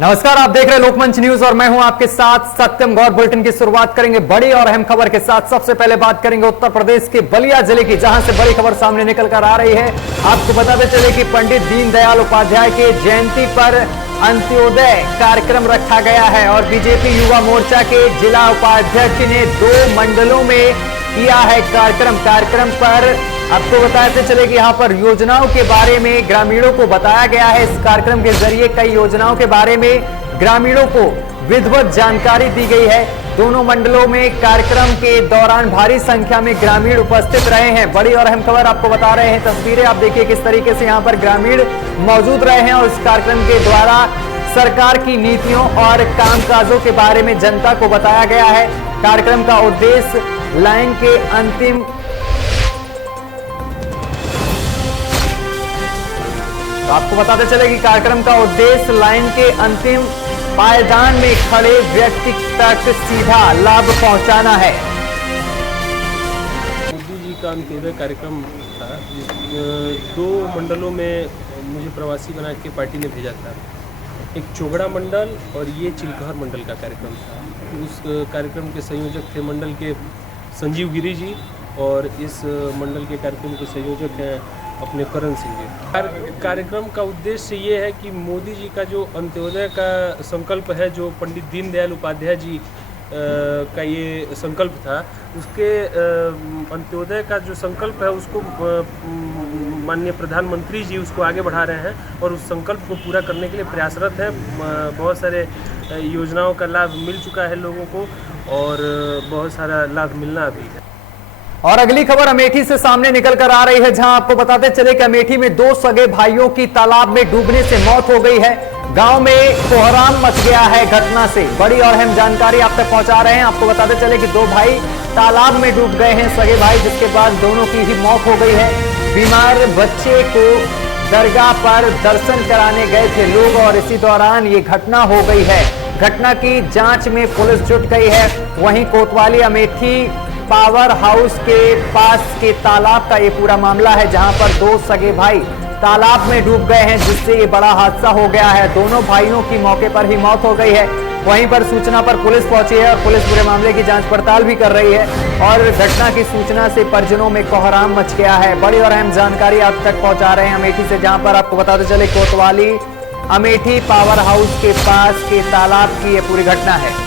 नमस्कार, आप देख रहे हैं लोकमंच न्यूज और मैं हूं आपके साथ सत्यम गौर। बुलेटिन की शुरुआत करेंगे बड़ी और अहम खबर के साथ। सबसे पहले बात करेंगे उत्तर प्रदेश के बलिया जिले की, जहां से बड़ी खबर सामने निकल कर आ रही है। आपको बताते चले कि पंडित दीनदयाल उपाध्याय के जयंती पर अंत्योदय कार्यक्रम रखा गया है और बीजेपी युवा मोर्चा के जिला उपाध्यक्ष ने 2 मंडलों में किया है कार्यक्रम पर आपको बताते चले कि यहाँ पर योजनाओं के बारे में ग्रामीणों को बताया गया है। इस कार्यक्रम के जरिए कई योजनाओं के बारे में ग्रामीणों को विधिवत जानकारी दी गई है। दोनों मंडलों में कार्यक्रम के दौरान भारी संख्या में ग्रामीण उपस्थित रहे हैं। बड़ी और अहम खबर आपको बता रहे हैं। तस्वीरें आप देखिए किस तरीके से यहाँ पर ग्रामीण मौजूद रहे हैं और इस कार्यक्रम के द्वारा सरकार की नीतियों और कामकाजों के बारे में जनता को बताया गया है। कार्यक्रम का उद्देश्य लाइन के अंतिम आपको बताते चले कि कार्यक्रम का उद्देश्य लाइन के अंतिम पायदान में खड़े व्यक्ति तक सीधा लाभ पहुंचाना है। मोदी जी का अंत्योदय कार्यक्रम था। 2 मंडलों में मुझे प्रवासी बना के पार्टी ने भेजा था। एक चोगड़ा मंडल और ये चिलकहर मंडल का कार्यक्रम था। उस कार्यक्रम के संयोजक थे मंडल के संजीव गिरी जी और इस मंडल के कार्यक्रम के संयोजक हैं अपने करण सिंह जी। कार्यक्रम का उद्देश्य ये है कि मोदी जी का जो अंत्योदय का संकल्प है, जो पंडित दीनदयाल उपाध्याय जी का ये संकल्प था, उसके अंत्योदय का जो संकल्प है उसको माननीय प्रधानमंत्री जी उसको आगे बढ़ा रहे हैं और उस संकल्प को पूरा करने के लिए प्रयासरत है। बहुत सारे योजनाओं का लाभ मिल चुका है लोगों को और बहुत सारा लाभ मिलना अभी है। और अगली खबर अमेठी से सामने निकल कर आ रही है, जहां आपको बताते चले कि अमेठी में 2 सगे भाइयों की तालाब में डूबने से मौत हो गई है। गांव में कोहराम मच गया है घटना से। बड़ी और अहम जानकारी आप तक पहुंचा रहे हैं। आपको बताते चले कि 2 भाई तालाब में डूब गए हैं, सगे भाई, जिसके बाद दोनों की ही मौत हो गई है। बीमार बच्चे को दरगाह पर दर्शन कराने गए थे लोग और इसी दौरान ये घटना हो गई है। घटना की जांच में पुलिस जुट गई है। वहीं कोतवाली अमेठी पावर हाउस के पास के तालाब का ये पूरा मामला है, जहां पर 2 सगे भाई तालाब में डूब गए हैं, जिससे ये बड़ा हादसा हो गया है। दोनों भाइयों की मौके पर ही मौत हो गई है। वहीं पर सूचना पर पुलिस पहुंची है और पुलिस पूरे मामले की जांच पड़ताल भी कर रही है और घटना की सूचना से परिजनों में कोहराम मच गया है। बड़ी और अहम जानकारी आप तक पहुंचा रहे हैं अमेठी से, जहां पर आपको बताते चले कोतवाली अमेठी पावर हाउस के पास के तालाब की ये पूरी घटना है।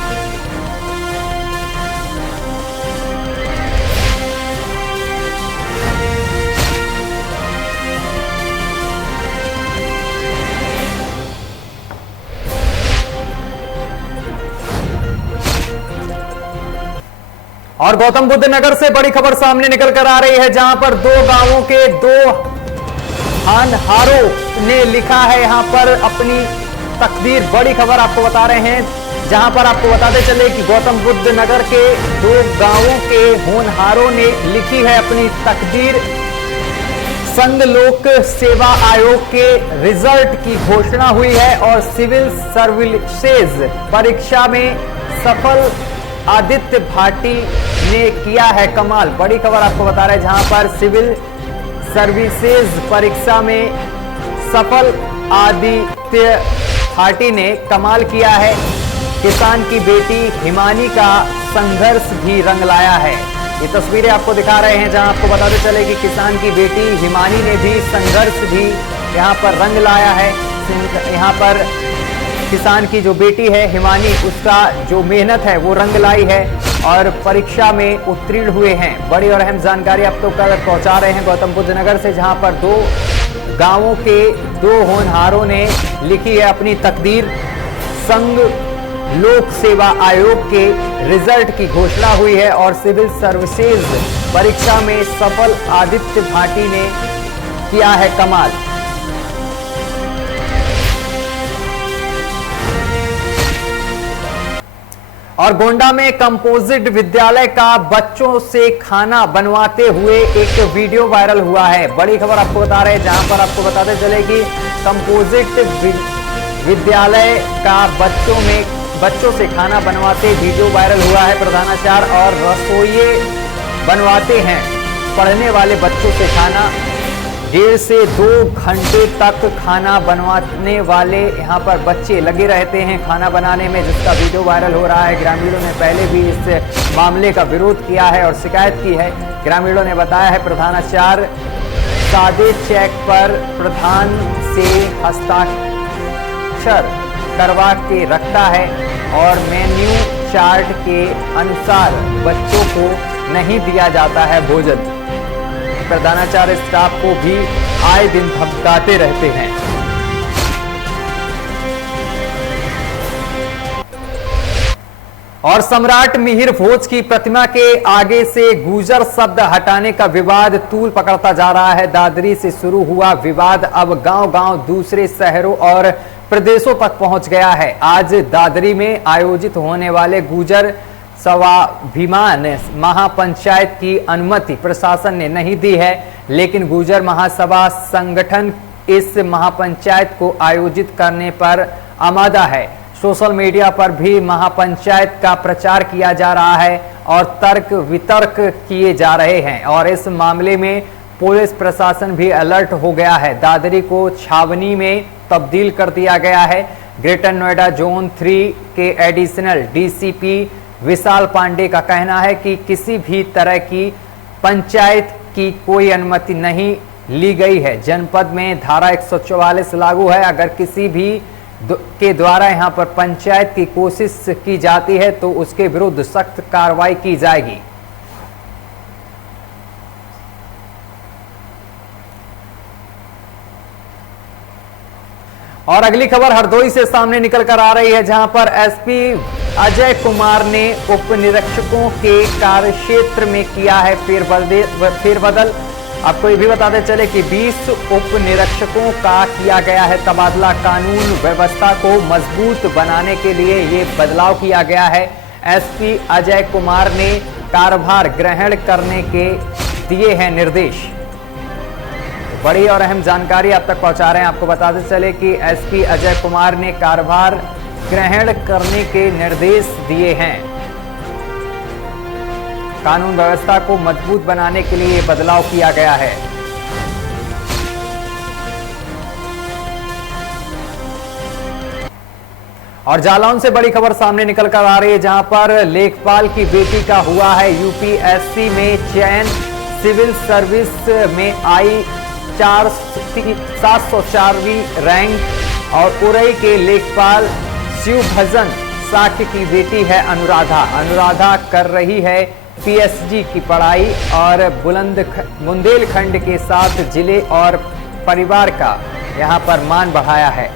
और गौतम बुद्ध नगर से बड़ी खबर सामने निकल कर आ रही है, जहां पर 2 गांवों के 2 होनहारों ने लिखा है यहां पर अपनी तकदीर। बड़ी खबर आपको बता रहे हैं, जहां पर आपको बताते चले कि गौतम बुद्ध नगर के 2 गांवों के होनहारों ने लिखी है अपनी तकदीर। संघ लोक सेवा आयोग के रिजल्ट की घोषणा हुई है और सिविल सर्विसेज परीक्षा में सफल आदित्य भाटी ने किया है कमाल। बड़ी खबर आपको बता रहे हैं, जहां पर सिविल सर्विसेज परीक्षा में सफल आदित्य भाटी ने कमाल किया है। किसान की बेटी हिमानी का संघर्ष भी रंग लाया है। ये तस्वीरें आपको दिखा रहे हैं, जहां आपको बताते चले कि किसान की बेटी हिमानी ने भी संघर्ष भी यहां पर रंग लाया है। यहां पर किसान की जो बेटी है हिमानी, उसका जो मेहनत है वो रंग लाई है और परीक्षा में उत्तीर्ण हुए हैं। बड़ी और अहम जानकारी आप तो कल पहुंचा रहे हैं गौतम बुद्ध नगर से, जहां पर 2 गांवों के 2 होनहारों ने लिखी है अपनी तकदीर। संघ लोक सेवा आयोग के रिजल्ट की घोषणा हुई है और सिविल सर्विसेज परीक्षा में सफल आदित्य भाटी ने किया है कमाल। और गोंडा में कंपोजिट विद्यालय का बच्चों से खाना बनवाते हुए एक वीडियो वायरल हुआ है। बड़ी खबर आपको बता रहे हैं, जहां पर आपको बताते चले कि कंपोजिट विद्यालय का बच्चों से खाना बनवाते वीडियो वायरल हुआ है। प्रधानाचार्य और रसोइये बनवाते हैं पढ़ने वाले बच्चों से खाना। 1.5 से 2 घंटे तक खाना बनवाने वाले यहां पर बच्चे लगे रहते हैं खाना बनाने में, जिसका वीडियो वायरल हो रहा है। ग्रामीणों ने पहले भी इस मामले का विरोध किया है और शिकायत की है। ग्रामीणों ने बताया है प्रधानाचार्य सादे चेक पर प्रधान से हस्ताक्षर करवा के रखता है और मेन्यू चार्ट के अनुसार बच्चों को नहीं दिया जाता है भोजन। प्रधानाचार्य स्टाफ को भी आए दिन धमकाते रहते हैं। और सम्राट मिहिर भोज की प्रतिमा के आगे से गुर्जर शब्द हटाने का विवाद तूल पकड़ता जा रहा है। दादरी से शुरू हुआ विवाद अब गांव-गांव दूसरे शहरों और प्रदेशों तक पहुंच गया है। आज दादरी में आयोजित होने वाले गुर्जर स्वाभिमान महापंचायत की अनुमति प्रशासन ने नहीं दी है, लेकिन गुर्जर महासभा संगठन इस महापंचायत को आयोजित करने पर आमादा है। सोशल मीडिया पर भी महापंचायत का प्रचार किया जा रहा है और तर्क वितर्क किए जा रहे हैं और इस मामले में पुलिस प्रशासन भी अलर्ट हो गया है। दादरी को छावनी में तब्दील कर दिया गया है। ग्रेटर नोएडा जोन 3 के एडिशनल डीसीपी विशाल पांडे का कहना है कि किसी भी तरह की पंचायत की कोई अनुमति नहीं ली गई है। जनपद में धारा 144 लागू है। अगर किसी भी के द्वारा यहां पर पंचायत की कोशिश की जाती है तो उसके विरुद्ध सख्त कार्रवाई की जाएगी। और अगली खबर हरदोई से सामने निकल कर आ रही है, जहां पर एसपी अजय कुमार ने उप निरीक्षकों के कार्यक्षेत्र में किया है फेरबदल। आपको ये भी बताते चले कि 20 उप निरीक्षकों का किया गया है तबादला। कानून व्यवस्था को मजबूत बनाने के लिए ये बदलाव किया गया है। एसपी अजय कुमार ने कार्यभार ग्रहण करने के दिए हैं निर्देश। बड़ी और अहम जानकारी आप तक पहुंचा रहे हैं। आपको बताते चले कि एसपी अजय कुमार ने कार्यभार ग्रहण करने के निर्देश दिए हैं। कानून व्यवस्था को मजबूत बनाने के लिए बदलाव किया गया है। और जालौन से बड़ी खबर सामने निकल कर आ रही है, जहां पर लेखपाल की बेटी का हुआ है यूपीएससी में चयन। सिविल सर्विस में आई 704वीं रैंक और उरई के लेखपाल शिवभजन साक्य की बेटी है अनुराधा। अनुराधा कर रही है पीएचडी की पढ़ाई और बुंदेलखंड के साथ जिले और परिवार का यहां पर मान बढ़ाया है।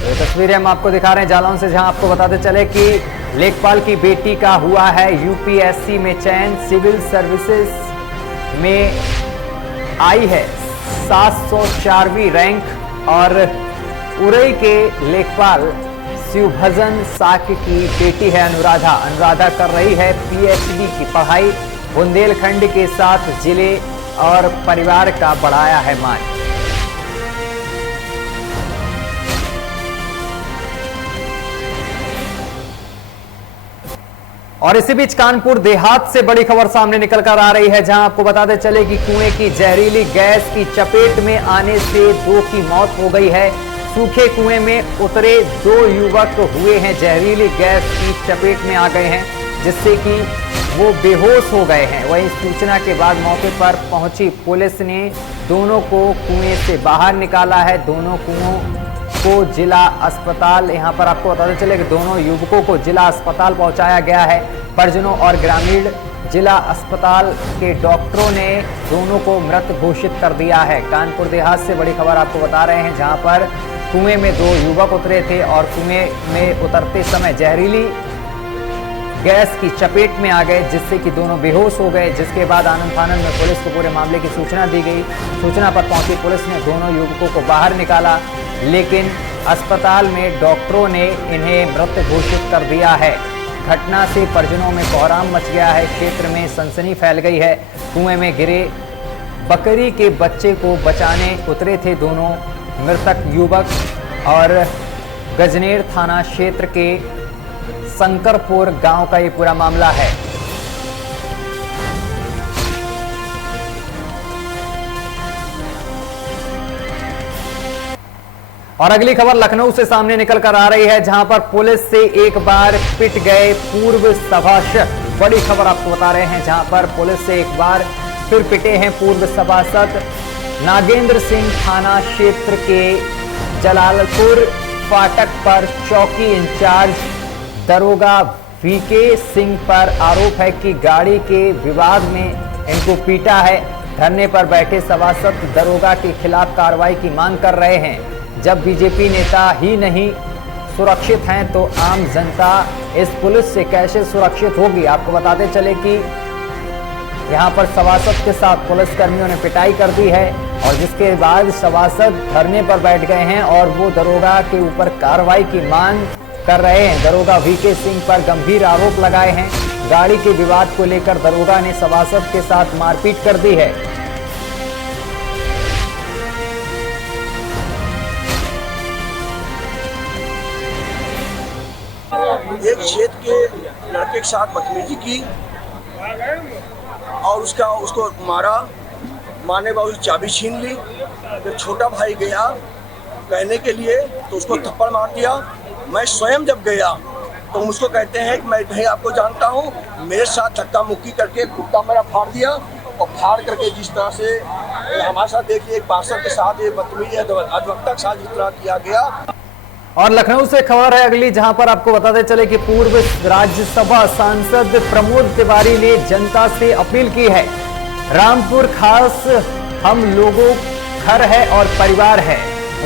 तो तस्वीरें हम आपको दिखा रहे हैं जालौन से, जहां आपको बताते चले कि लेखपाल की बेटी का हुआ है यूपीएससी में चयन। सिविल सर्विसेज में आई है 704वीं रैंक और उरई के लेखपाल शिवभजन साक्य की बेटी है अनुराधा। अनुराधा कर रही है पीएचडी की पढ़ाई। बुंदेलखंड के साथ जिले और परिवार का बढ़ाया है मान। और इसी बीच कानपुर देहात से बड़ी खबर सामने निकल कर आ रही है, जहां आपको बताते चले कि कुएं की जहरीली गैस की चपेट में आने से 2 की मौत हो गई है। सूखे कुएं में उतरे 2 युवक हुए हैं जहरीली गैस की चपेट में आ गए हैं, जिससे कि वो बेहोश हो गए हैं। वहीं सूचना के बाद मौके पर पहुंची पुलिस ने दोनों को कुएं से बाहर निकाला है। दोनों कुओं को जिला अस्पताल, यहां पर आपको बताते चले कि दोनों युवकों को जिला अस्पताल पहुंचाया गया है। परिजनों और ग्रामीण जिला अस्पताल के डॉक्टरों ने दोनों को मृत घोषित कर दिया है। कानपुर देहात से बड़ी खबर आपको बता रहे हैं, जहां पर कुएं में 2 युवक उतरे थे और कुएं में उतरते समय जहरीली गैस की चपेट में आ गए, जिससे कि दोनों बेहोश हो गए। जिसके बाद आनंद फानंद में पुलिस को पूरे मामले की सूचना दी गई। सूचना पर पहुंची पुलिस ने दोनों युवकों को बाहर निकाला, लेकिन अस्पताल में डॉक्टरों ने इन्हें मृत घोषित कर दिया है। घटना से परिजनों में कोहराम मच गया है। क्षेत्र में सनसनी फैल गई है। कुएं में गिरे बकरी के बच्चे को बचाने उतरे थे दोनों मृतक युवक और गजनेर थाना क्षेत्र के शंकरपुर गांव का ये पूरा मामला है। और अगली खबर लखनऊ से सामने निकल कर आ रही है, जहां पर पुलिस से एक बार पिट गए पूर्व सभासद। बड़ी खबर आपको बता रहे हैं, जहां पर पुलिस से एक बार फिर पिटे हैं पूर्व सभासद नागेंद्र सिंह। थाना क्षेत्र के जलालपुर फाटक पर चौकी इंचार्ज दरोगा वीके सिंह पर आरोप है कि गाड़ी के विवाद में इनको पीटा है। धरने पर बैठे सभासद दरोगा के खिलाफ कार्रवाई की मांग कर रहे हैं। जब बीजेपी नेता ही नहीं सुरक्षित हैं तो आम जनता इस पुलिस से कैसे सुरक्षित होगी। आपको बताते चले कि यहां पर सभासद के साथ पुलिसकर्मियों ने पिटाई कर दी है और जिसके बाद सभासद धरने पर बैठ गए हैं और वो दरोगा के ऊपर कार्रवाई की मांग कर रहे हैं। दरोगा वीके सिंह पर गंभीर आरोप लगाए हैं। गाड़ी के विवाद को लेकर दरोगा ने सभासद के साथ मारपीट कर दी है। एक क्षेत्र के लड़के के साथ बदतमीजी की और उसको मारा। मारने के बाद उसकी चाबी छीन ली। जब छोटा भाई गया कहने के लिए तो उसको थप्पड़ मार दिया। मैं स्वयं जब गया तो मुझको कहते हैं कि मैं नहीं आपको जानता हूँ। मेरे साथ धक्का मुक्की करके कुर्ता मेरा फाड़ दिया और फाड़ करके जिस तरह से हमारे साथ देखिए एक पार्षद के साथ ये बदतमीजी अधिवक्ता के साथ जिस तरह किया गया। और लखनऊ से खबर है अगली, जहां पर आपको बताते चले कि पूर्व राज्यसभा सांसद प्रमोद तिवारी ने जनता से अपील की है। रामपुर खास हम लोगों घर है और परिवार है।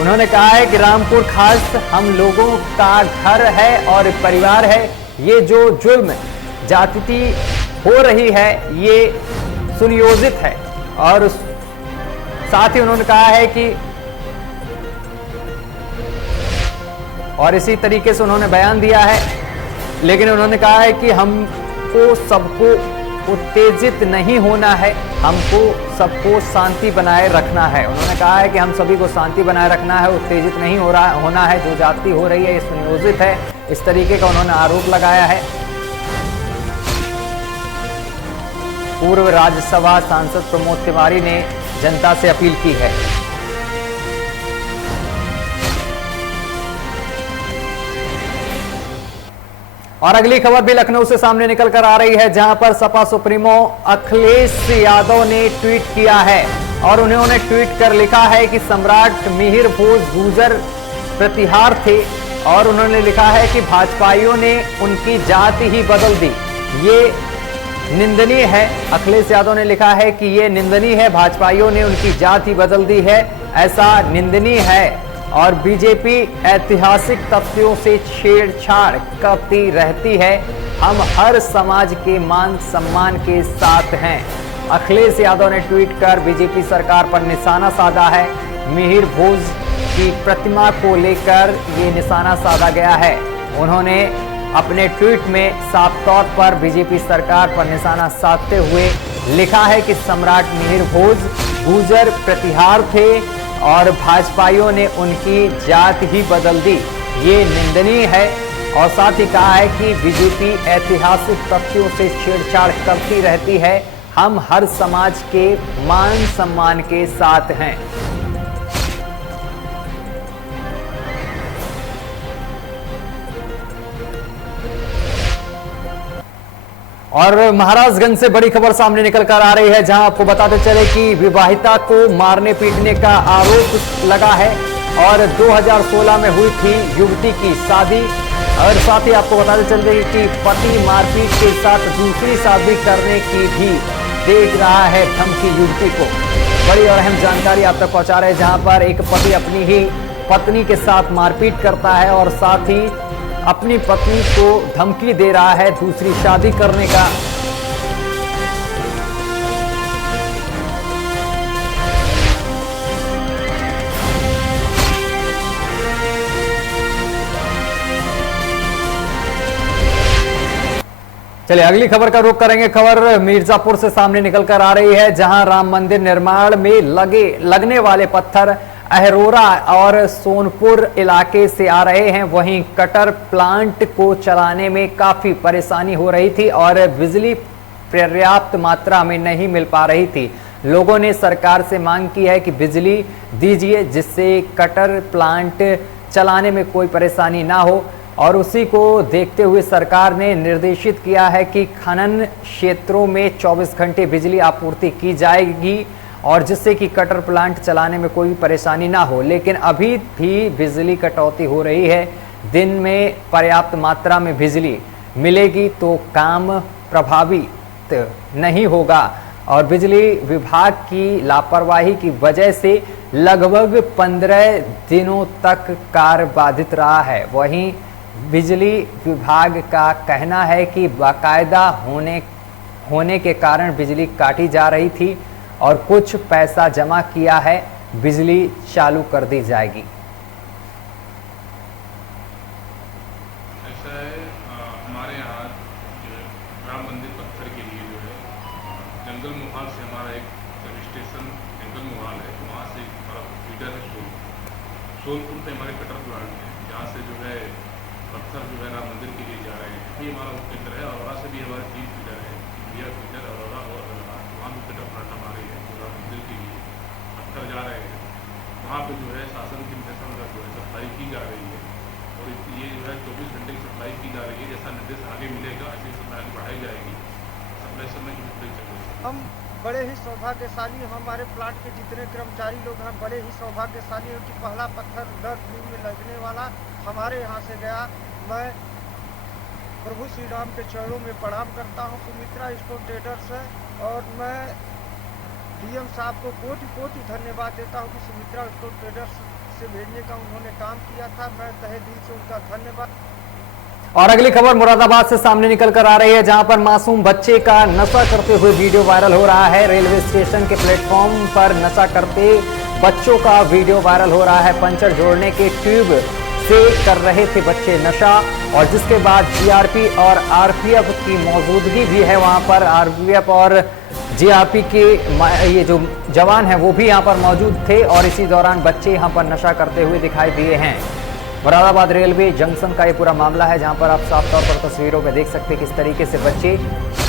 उन्होंने कहा है कि रामपुर खास हम लोगों का घर है और परिवार है। ये जो जुल्म जाति हो रही है ये सुनियोजित है। और साथ ही उन्होंने कहा है कि और इसी तरीके से उन्होंने बयान दिया है, लेकिन उन्होंने कहा है कि हमको सबको उत्तेजित नहीं होना है, हमको सबको शांति बनाए रखना है। उन्होंने कहा है कि हम सभी को शांति बनाए रखना है, उत्तेजित नहीं होना है। जो जाति हो रही है ये सुनियोजित है। इस तरीके का उन्होंने आरोप लगाया है। पूर्व राज्यसभा सांसद प्रमोद तिवारी ने जनता से अपील की है। और अगली खबर भी लखनऊ से सामने निकल कर आ रही है, जहां पर सपा सुप्रीमो अखिलेश यादव ने ट्वीट किया है और उन्होंने ट्वीट कर लिखा है कि सम्राट मिहिर भोज गुर्जर प्रतिहार थे और उन्होंने लिखा है कि भाजपाइयों ने उनकी जाति ही बदल दी। ये निंदनीय है। अखिलेश यादव ने लिखा है कि ये निंदनीय है, भाजपाइयों ने उनकी जाति बदल दी है, ऐसा निंदनीय है। और बीजेपी ऐतिहासिक तथ्यों से छेड़छाड़ करती रहती है। हम हर समाज के मान सम्मान के साथ हैं। अखिलेश यादव ने ट्वीट कर बीजेपी सरकार पर निशाना साधा है। मिहिर भोज की प्रतिमा को लेकर ये निशाना साधा गया है। उन्होंने अपने ट्वीट में साफ तौर पर बीजेपी सरकार पर निशाना साधते हुए लिखा है कि सम्राट मिहिर भोज गुर्जर प्रतिहार थे और भाजपाइयों ने उनकी जात ही बदल दी। ये निंदनीय है। और साथ ही कहा है कि बीजेपी ऐतिहासिक तथ्यों से छेड़छाड़ करती रहती है। हम हर समाज के मान सम्मान के साथ हैं। और महाराजगंज से बड़ी खबर सामने निकल कर आ रही है, जहां आपको बताते चले कि विवाहिता को मारने पीटने का आरोप लगा है और 2016 में हुई थी युवती की शादी। और साथ ही आपको बताते चले कि पति मारपीट के साथ दूसरी शादी करने की भी दे रहा है धमकी युवती को। बड़ी और अहम जानकारी आप तक पहुंचा रहे हैं, जहां पर एक पति अपनी ही पत्नी के साथ मारपीट करता है और साथ ही अपनी पत्नी को धमकी दे रहा है दूसरी शादी करने का। चलिए अगली खबर का रुख करेंगे। खबर मिर्जापुर से सामने निकल कर आ रही है, जहां राम मंदिर निर्माण में लगने वाले पत्थर अहरोरा और सोनपुर इलाके से आ रहे हैं। वहीं कटर प्लांट को चलाने में काफी परेशानी हो रही थी और बिजली पर्याप्त मात्रा में नहीं मिल पा रही थी। लोगों ने सरकार से मांग की है कि बिजली दीजिए, जिससे कटर प्लांट चलाने में कोई परेशानी ना हो। और उसी को देखते हुए सरकार ने निर्देशित किया है कि खनन क्षेत्रों में 24 घंटे बिजली आपूर्ति की जाएगी और जिससे कि कटर प्लांट चलाने में कोई परेशानी ना हो। लेकिन अभी भी बिजली कटौती हो रही है। दिन में पर्याप्त मात्रा में बिजली मिलेगी तो काम प्रभावित नहीं होगा। और बिजली विभाग की लापरवाही की वजह से लगभग 15 दिनों तक कार्य बाधित रहा है। वहीं बिजली विभाग का कहना है कि बाकायदा होने के कारण बिजली काटी जा रही थी और कुछ पैसा जमा किया है, बिजली चालू कर दी जाएगी। ऐसा है, हमारे यहाँ राम मंदिर पत्थर के लिए जो है जंगल मुहाल से हमारा एक सर्विस स्टेशन जंगल मुहाल है, वहाँ से हमारा फीडर है सोनपुर से हमारे कटर प्लांट है, जहाँ से जो है पत्थर जो है राम मंदिर के लिए जा रहे हैं। ये हमारा उपकेंद्र है। और से भी हमारे 3 फीडर है, इंडिया फीडर और वहाँ भी कटर प्लांट हमारे है, राम मंदिर के लिए पत्थर जा रहे हैं। वहाँ पे जो है शासन के निर्देशन जो है सप्लाई की जा रही है और ये जो है 24 घंटे की सप्लाई की जा रही है। जैसा निर्देश आगे मिलेगा ऐसी सप्लाई आगे बढ़ाई जाएगी। सप्लाई समय की सप्लाई चल रही है। हम बड़े ही सौभाग्यशाली, हमारे प्लांट के जितने कर्मचारी लोग हैं बड़े ही सौभाग्यशाली हैं कि पहला पत्थर 10 दिन में लगने वाला हमारे यहाँ से गया। मैं प्रभु श्री राम के चरणों में प्रणाम करता हूँ। सुमित्रा स्टोन ट्रेडर्स है और मैं डीएम साहब को कोटि कोटि धन्यवाद देता हूँ कि सुमित्रा स्टोन ट्रेडर्स से भेजने का उन्होंने काम किया था। मैं तहे दिल से उनका धन्यवाद। और अगली खबर मुरादाबाद से सामने निकल कर आ रही है, जहां पर मासूम बच्चे का नशा करते हुए वीडियो वायरल हो रहा है। रेलवे स्टेशन के प्लेटफॉर्म पर नशा करते बच्चों का वीडियो वायरल हो रहा है। पंचर जोड़ने के ट्यूब से कर रहे थे बच्चे नशा और जिसके बाद जीआरपी और आरपीएफ की मौजूदगी भी है। वहां पर आरपीएफ और जीआरपी के ये जो जवान हैं वो भी यहाँ पर मौजूद थे और इसी दौरान बच्चे यहाँ पर नशा करते हुए दिखाई दिए हैं। मुरादाबाद रेलवे जंक्शन का ये पूरा मामला है, जहां पर आप साफ तौर पर तस्वीरों में देख सकते हैं किस तरीके से बच्चे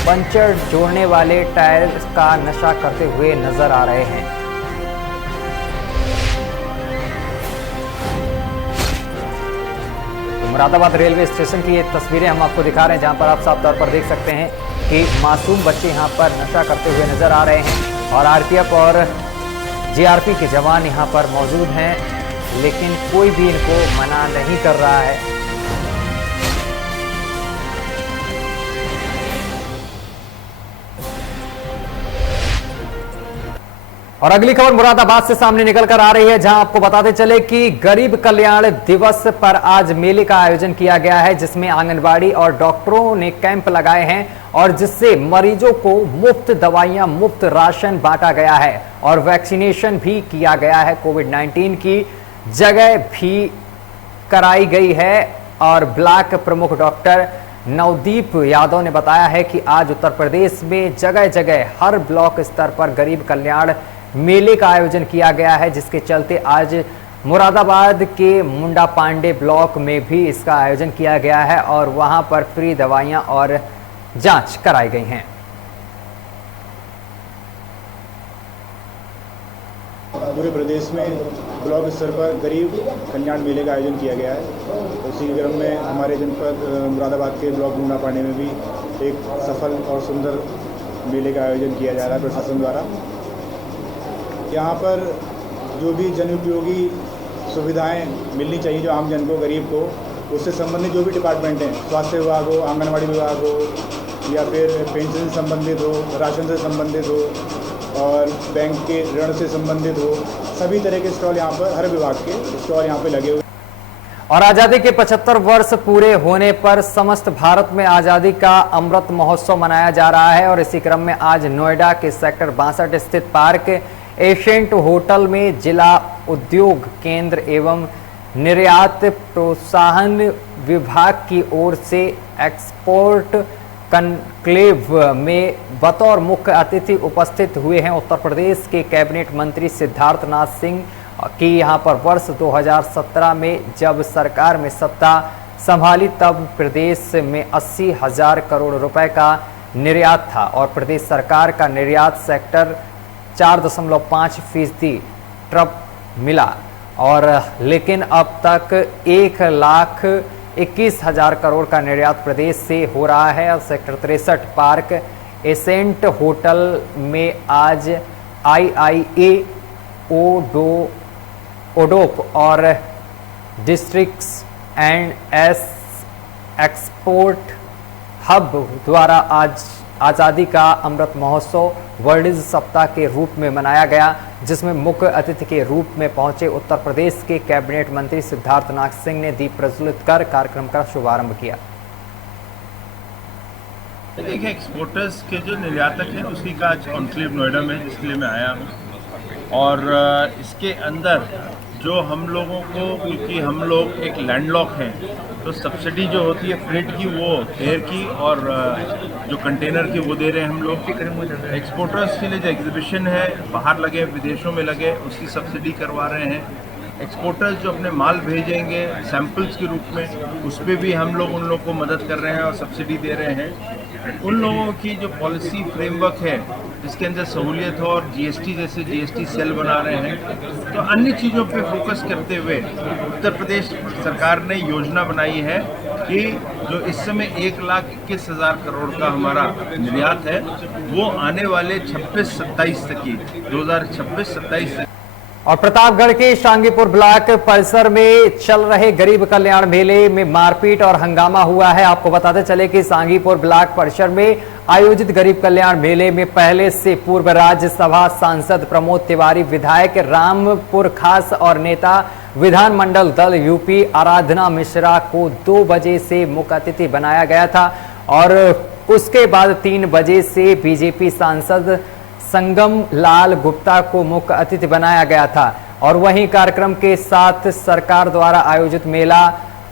पंचर जोड़ने वाले टायर का नशा करते हुए नजर आ रहे हैं। तो मुरादाबाद रेलवे स्टेशन की ये तस्वीरें हम आपको दिखा रहे हैं, जहां पर आप साफ तौर पर देख सकते हैं कि मासूम बच्चे यहां पर नशा करते हुए नजर आ रहे हैं और आरपीएफ और जीआरपी के जवान यहां पर मौजूद हैं, लेकिन कोई भी इनको मना नहीं कर रहा है। और अगली खबर मुरादाबाद से सामने निकल कर आ रही है, जहां आपको बताते चले कि गरीब कल्याण दिवस पर आज मेले का आयोजन किया गया है, जिसमें आंगनबाड़ी और डॉक्टरों ने कैंप लगाए हैं और जिससे मरीजों को मुफ्त दवाइयां, मुफ्त राशन बांटा गया है और वैक्सीनेशन भी किया गया है। कोविड-19 की जगह भी कराई गई है। और ब्लॉक प्रमुख डॉक्टर नवदीप यादव ने बताया है कि आज उत्तर प्रदेश में जगह जगह हर ब्लॉक स्तर पर गरीब कल्याण मेले का आयोजन किया गया है, जिसके चलते आज मुरादाबाद के मुंडा पांडे ब्लॉक में भी इसका आयोजन किया गया है और वहां पर फ्री दवाइयां और जांच कराई गई हैं। पूरे प्रदेश में ब्लॉक स्तर पर गरीब कल्याण मेले का आयोजन किया गया है। उसी क्रम में हमारे जनपद मुरादाबाद के ब्लॉक मुंडा पांडे में भी एक सफल और सुंदर मेले का आयोजन किया जा रहा है प्रशासन द्वारा। यहाँ पर जो भी जन उपयोगी सुविधाएं मिलनी चाहिए जो आम जन को, गरीब को, उससे संबंधित जो भी डिपार्टमेंट हैं, स्वास्थ्य विभाग हो, आंगनबाड़ी विभाग हो या फिर पेंशन से संबंधित हो, राशन से संबंधित हो और बैंक के ऋण से संबंधित हो, सभी तरह के स्टॉल यहाँ पर, हर विभाग के स्टॉल यहाँ पे लगे हुए। और आज़ादी के 75 वर्ष पूरे होने पर समस्त भारत में आज़ादी का अमृत महोत्सव मनाया जा रहा है और इसी क्रम में आज नोएडा के सेक्टर 62 स्थित पार्क एशिएंट होटल में जिला उद्योग केंद्र एवं निर्यात प्रोत्साहन विभाग की ओर से एक्सपोर्ट कनक्लेव में बतौर मुख्य अतिथि उपस्थित हुए हैं उत्तर प्रदेश के कैबिनेट मंत्री सिद्धार्थनाथ सिंह की। यहाँ पर वर्ष 2017 में जब सरकार में सत्ता संभाली तब प्रदेश में 80,000 करोड़ रुपए का निर्यात था और प्रदेश सरकार का निर्यात सेक्टर 4.5% ट्रप मिला और लेकिन अब तक 1,21,000 करोड़ का निर्यात प्रदेश से हो रहा है। और सेक्टर 63 पार्क एसेंट होटल में आज IIA, ओडोप और डिस्ट्रिक्ट्स एंड एक्सपोर्ट हब द्वारा आज आज़ादी का अमृत महोत्सव वर्ल्ड सप्ताह के रूप में मनाया गया, जिसमें मुख्य अतिथि के रूप में पहुंचे उत्तर प्रदेश के कैबिनेट मंत्री सिद्धार्थनाथ सिंह ने दीप प्रज्वलित कर कार्यक्रम का शुभारंभ किया। देखिए, एक्सपोर्टर्स के जो निर्यातक हैं उसी का आज कॉन्क्लेव नोएडा में, जिसके लिए मैं आया हूँ। और इसके अंदर जो हम लोगों को, क्योंकि हम लोग एक लैंडलॉक हैं, तो सब्सिडी जो होती है फ्रेट की वो एयर की और जो कंटेनर की वो दे रहे हैं हम लोग। एक्सपोर्टर्स के लिए जो एग्जीबिशन है बाहर लगे, विदेशों में लगे, उसकी सब्सिडी करवा रहे हैं। एक्सपोर्टर्स जो अपने माल भेजेंगे सैंपल्स के रूप में, उस पर भी हम लोग उन लोगों को मदद कर रहे हैं और सब्सिडी दे रहे हैं। उन लोगों की जो पॉलिसी फ्रेमवर्क है जिसके अंदर सहूलियत हो, और जीएसटी जैसे जीएसटी सेल बना रहे हैं, तो अन्य चीज़ों पे फोकस करते हुए उत्तर प्रदेश सरकार ने योजना बनाई है कि जो इस समय 1,21,000 करोड़ का हमारा निर्यात है वो आने वाले 26-27 तक की 2026-27 तक। और प्रतापगढ़ के शांगीपुर ब्लॉक परिसर में चल रहे गरीब कल्याण मेले में मारपीट और हंगामा हुआ है। आपको बताते चले कि शांगीपुर ब्लॉक परिसर में आयोजित गरीब कल्याण मेले में पहले से पूर्व राज्यसभा सांसद प्रमोद तिवारी, विधायक रामपुर खास और नेता विधानमंडल दल यूपी आराधना मिश्रा को 2 बजे से मुख्य अतिथि बनाया गया था और उसके बाद 3 बजे से बीजेपी सांसद संगम लाल गुप्ता को मुख्य अतिथि बनाया गया था। और वहीं कार्यक्रम के साथ सरकार द्वारा आयोजित मेला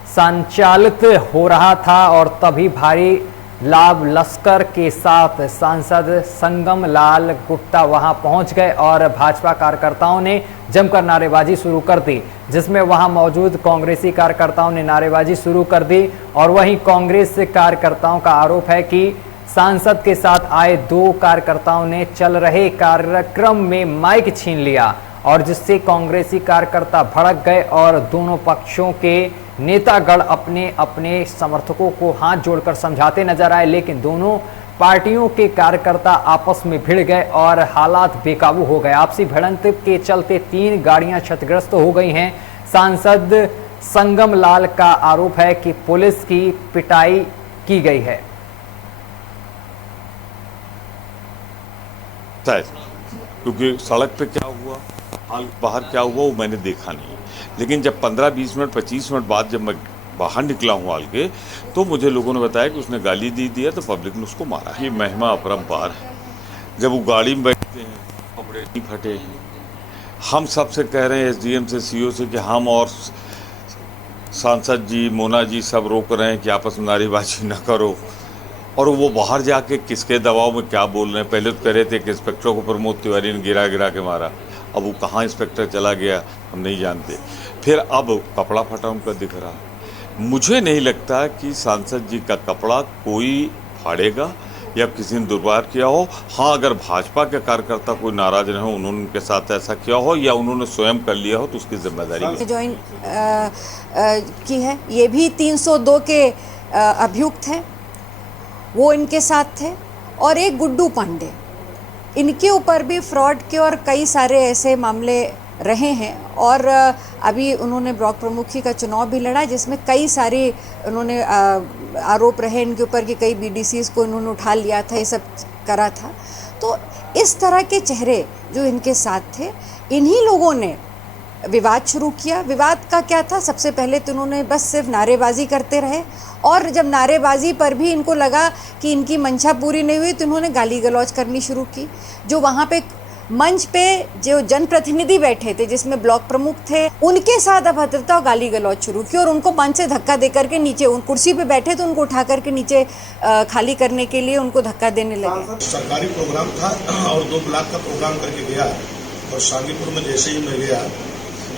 संचालित हो रहा था और तभी भारी लाभ लश्कर के साथ सांसद संगम लाल गुप्ता वहां पहुंच गए और भाजपा कार्यकर्ताओं ने जमकर नारेबाजी शुरू कर दी, जिसमें वहां मौजूद कांग्रेसी कार्यकर्ताओं ने नारेबाजी शुरू कर दी। और वहीं कांग्रेस कार्यकर्ताओं का आरोप है कि सांसद के साथ आए 2 कार्यकर्ताओं ने चल रहे कार्यक्रम में माइक छीन लिया और जिससे कांग्रेसी कार्यकर्ता भड़क गए और दोनों पक्षों के नेतागण अपने अपने समर्थकों को हाथ जोड़कर समझाते नजर आए, लेकिन दोनों पार्टियों के कार्यकर्ता आपस में भिड़ गए और हालात बेकाबू हो गए। आपसी भिड़ंत के चलते 3 गाड़ियां क्षतिग्रस्त हो गई हैं। सांसद संगम लाल का आरोप है कि पुलिस की पिटाई की गई है। क्योंकि सड़क पे क्या हुआ, बाहर क्या हुआ वो मैंने देखा नहीं, लेकिन जब 15-20 मिनट 25 मिनट बाद जब मैं बाहर निकला हूँ हाल के, तो मुझे लोगों ने बताया कि उसने गाली दी दिया तो पब्लिक ने उसको मारा। ये महिमा अपरंपार है। जब वो गाड़ी में बैठते हैं कपड़े नहीं फटे हैं। हम सबसे कह रहे हैं एसडीएम से सीओ से कि हम और सांसद जी मोना जी सब रोक रहे हैं कि आपस में नारेबाजी न करो, और वो बाहर जाके किसके दबाव में क्या बोल रहे हैं। पहले तो कह रहे थे कि इंस्पेक्टर को प्रमोद तिवारी ने गिरा के मारा, अब वो कहाँ इंस्पेक्टर चला गया हम नहीं जानते। फिर अब कपड़ा फटा उनका दिख रहा। मुझे नहीं लगता कि सांसद जी का कपड़ा कोई फाड़ेगा या किसी ने दुर्व्यवहार किया हो। हाँ, अगर भाजपा के कार्यकर्ता कोई नाराज रहे हो, उन्होंने उनके साथ ऐसा किया हो या उन्होंने स्वयं कर लिया हो, तो उसकी जिम्मेदारी ज्वाइन की है। ये भी 302 के अभियुक्त हैं, वो इनके साथ थे। और एक गुड्डू पांडे, इनके ऊपर भी फ्रॉड के और कई सारे ऐसे मामले रहे हैं। और अभी उन्होंने ब्लॉक प्रमुखी का चुनाव भी लड़ा, जिसमें कई सारे उन्होंने आरोप रहे इनके ऊपर कि कई बीडीसीज को इन्होंने उठा लिया था, ये सब करा था। तो इस तरह के चेहरे जो इनके साथ थे, इन्हीं लोगों ने विवाद शुरू किया। विवाद का क्या था, सबसे पहले तो उन्होंने बस सिर्फ नारेबाजी करते रहे, और जब नारेबाजी पर भी इनको लगा कि इनकी मंशा पूरी नहीं हुई तो इन्होंने गाली गलौज करनी शुरू की। जो वहाँ पे मंच पे जो जनप्रतिनिधि बैठे थे, जिसमें ब्लॉक प्रमुख थे, उनके साथ अभद्रता और गाली गलौज शुरू की और उनको मंच से धक्का दे करके नीचे, उन कुर्सी पे बैठे तो उनको उठा करके नीचे खाली करने के लिए उनको धक्का देने लगे। सरकारी प्रोग्राम था और 2 ब्लॉक का प्रोग्राम करके गया, और शांगीपुर में जैसे ही मैं गया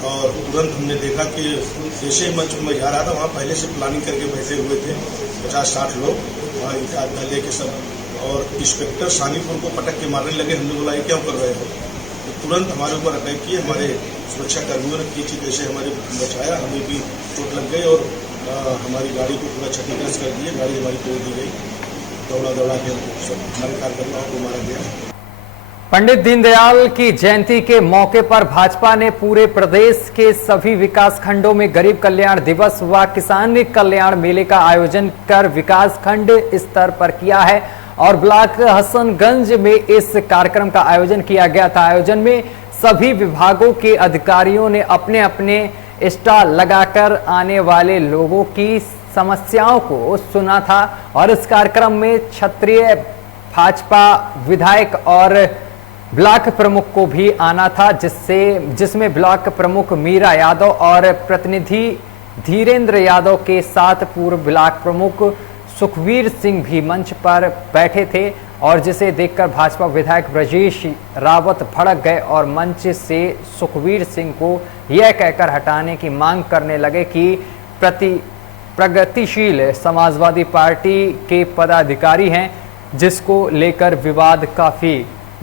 और तुरंत हमने देखा कि जैसे ही मंच में जा रहा था, वहाँ पहले से प्लानिंग करके बैठे हुए थे 50-60 लोग वहाँ इटाद ले के सब, और इंस्पेक्टर शांगीपुर को पटक के मारने लगे। हमने बोला ये क्यों कर रहे हो, तुरंत हमारे ऊपर अटैक किए। हमारे सुरक्षा कर्मियों ने की थी जैसे हमारे बचाया, हमें भी चोट लग गई और हमारी गाड़ी को पूरा क्षतिग्रस्त कर दिए। गाड़ी हमारी तोड़ दी गई, दौड़ा के हमारे कार्यकर्ताओं को मारा गया। पंडित दीनदयाल की जयंती के मौके पर भाजपा ने पूरे प्रदेश के सभी विकास खंडों में गरीब कल्याण दिवस व किसान कल्याण मेले का आयोजन कर विकास खंड स्तर पर किया है और ब्लॉक हसनगंज में इस कार्यक्रम का आयोजन किया गया था। आयोजन में सभी विभागों के अधिकारियों ने अपने अपने स्टॉल लगाकर आने वाले लोगों की समस्याओं को सुना था और इस कार्यक्रम में क्षेत्रीय भाजपा विधायक और ब्लॉक प्रमुख को भी आना था, जिसमें ब्लॉक प्रमुख मीरा यादव और प्रतिनिधि धीरेन्द्र यादव के साथ पूर्व ब्लॉक प्रमुख सुखवीर सिंह भी मंच पर बैठे थे और जिसे देखकर भाजपा विधायक ब्रजेश रावत भड़क गए और मंच से सुखवीर सिंह को यह कहकर हटाने की मांग करने लगे कि प्रगतिशील समाजवादी पार्टी के पदाधिकारी हैं, जिसको लेकर विवाद काफी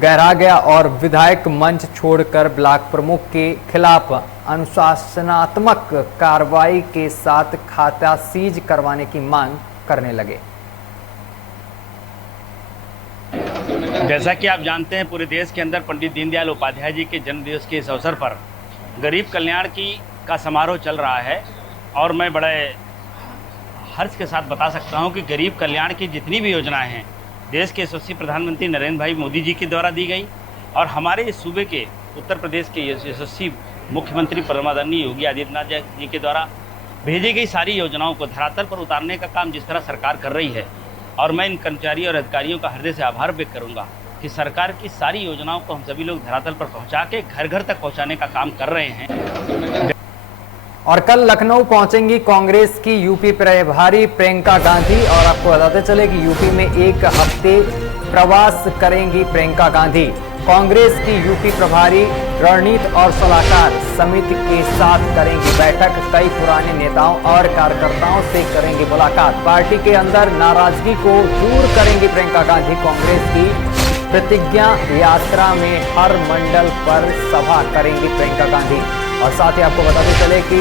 गहरा गया और विधायक मंच छोड़कर ब्लॉक प्रमुख के खिलाफ अनुशासनात्मक कार्रवाई के साथ खाता सीज करवाने की मांग करने लगे। जैसा कि आप जानते हैं, पूरे देश के अंदर पंडित दीनदयाल उपाध्याय जी के जन्मदिवस के इस अवसर पर गरीब कल्याण का समारोह चल रहा है और मैं बड़े हर्ष के साथ बता सकता हूं कि गरीब कल्याण की जितनी भी योजनाएं हैं देश के यशस्वी प्रधानमंत्री नरेंद्र भाई मोदी जी के द्वारा दी गई और हमारे इस सूबे के उत्तर प्रदेश के यशस्वी मुख्यमंत्री परमादरणीय योगी आदित्यनाथ जी के द्वारा भेजी गई सारी योजनाओं को धरातल पर उतारने का काम जिस तरह सरकार कर रही है, और मैं इन कर्मचारियों और अधिकारियों का हृदय से आभार व्यक्त करूंगा कि सरकार की सारी योजनाओं को हम सभी लोग धरातल पर पहुंचा के घर घर तक पहुंचाने का काम कर रहे हैं। और कल लखनऊ पहुंचेंगी कांग्रेस की यूपी प्रभारी प्रियंका गांधी और आपको बताते चले कि यूपी में एक हफ्ते प्रवास करेंगी प्रियंका गांधी। कांग्रेस की यूपी प्रभारी रणनीति और सलाहकार समिति के साथ करेंगी बैठक। कई पुराने नेताओं और कार्यकर्ताओं से करेंगी मुलाकात। पार्टी के अंदर नाराजगी को दूर करेंगी प्रियंका गांधी। कांग्रेस की प्रतिज्ञा यात्रा में हर मंडल पर सभा करेंगी प्रियंका गांधी। और साथ ही आपको बताते चले कि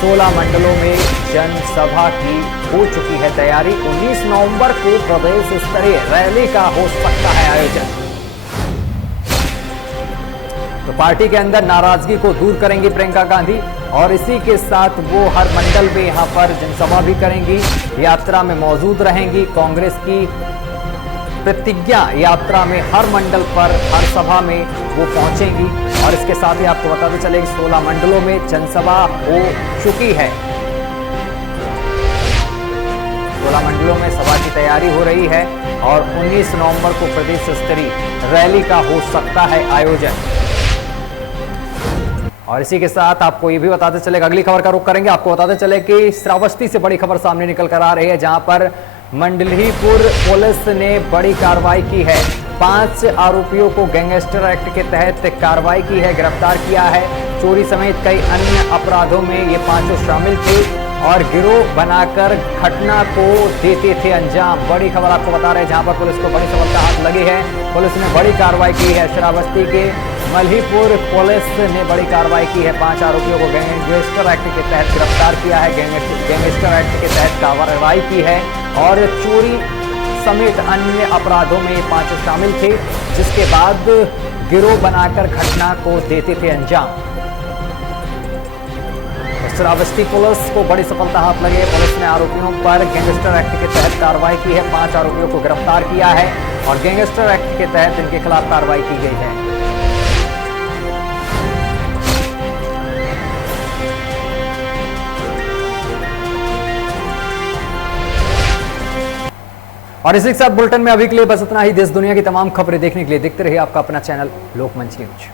16 मंडलों में जनसभा की हो चुकी है तैयारी। 19 नवंबर को प्रदेश स्तरीय रैली का हो सकता है आयोजन। तो पार्टी के अंदर नाराजगी को दूर करेंगी प्रियंका गांधी और इसी के साथ वो हर मंडल में यहां पर जनसभा भी करेंगी, यात्रा में मौजूद रहेंगी। कांग्रेस की प्रतिज्ञा यात्रा में हर मंडल पर हर सभा में वो पहुंचेंगी। और इसके साथ ही आपको बताते चले कि 16 मंडलों में जनसभा हो चुकी है। 16 मंडलों में सभा की तैयारी हो रही है और 19 नवंबर को प्रदेश स्तरीय रैली का हो सकता है आयोजन। और इसी के साथ आपको ये भी बताते चले, अगली खबर का रुख करेंगे। आपको बताते चले कि श्रावस्ती से बड़ी खबर सामने निकल कर आ रही है, जहां पर मंडलीपुर पुलिस ने बड़ी कार्रवाई की है। 5 आरोपियों को गैंगस्टर एक्ट के तहत कार्रवाई की है, गिरफ्तार किया है। चोरी समेत कई अन्य अपराधों में ये पांचों शामिल थे और गिरोह बनाकर घटना को देते थे अंजाम। बड़ी खबर आपको बता रहे हैं, जहां पर पुलिस को बड़ी सफलता हाथ लगी है। पुलिस ने बड़ी कार्रवाई की है। श्रावस्ती के मल्हीपुर पुलिस ने बड़ी कार्रवाई की है। 5 आरोपियों को गैंगस्टर एक्ट के तहत गिरफ्तार किया है। गैंगस्टर एक्ट के तहत कार्रवाई की है और चोरी समेत अन्य अपराधों में 5 शामिल थे, जिसके बाद गिरोह बनाकर घटना को देते थे अंजाम। श्रावस्ती पुलिस को बड़ी सफलता हाथ लगी। पुलिस ने आरोपियों पर गैंगस्टर एक्ट के तहत कार्रवाई की है। 5 आरोपियों को गिरफ्तार किया है और गैंगस्टर एक्ट के तहत इनके खिलाफ कार्रवाई की गई है। और इसी के साथ बुलेटिन में अभी के लिए बस इतना ही। देश दुनिया की तमाम खबरें देखने के लिए देखते रहिए आपका अपना चैनल लोकमंच न्यूज।